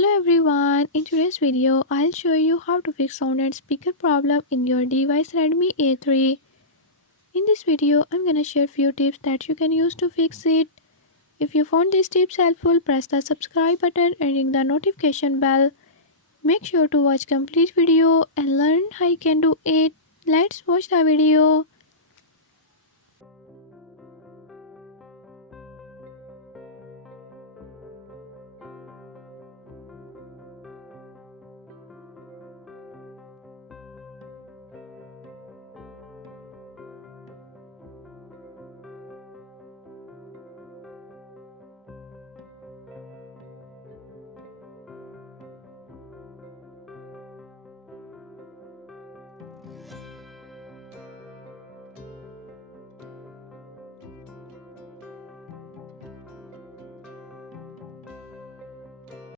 Hello everyone, in today's video I'll show you how to fix sound and speaker problem in your device Redmi A3. In this video I'm gonna share few tips that you can use to fix it. If you found these tips helpful, press the subscribe button and ring the notification bell. Make sure to watch complete video and learn how you can do it. Let's watch the video.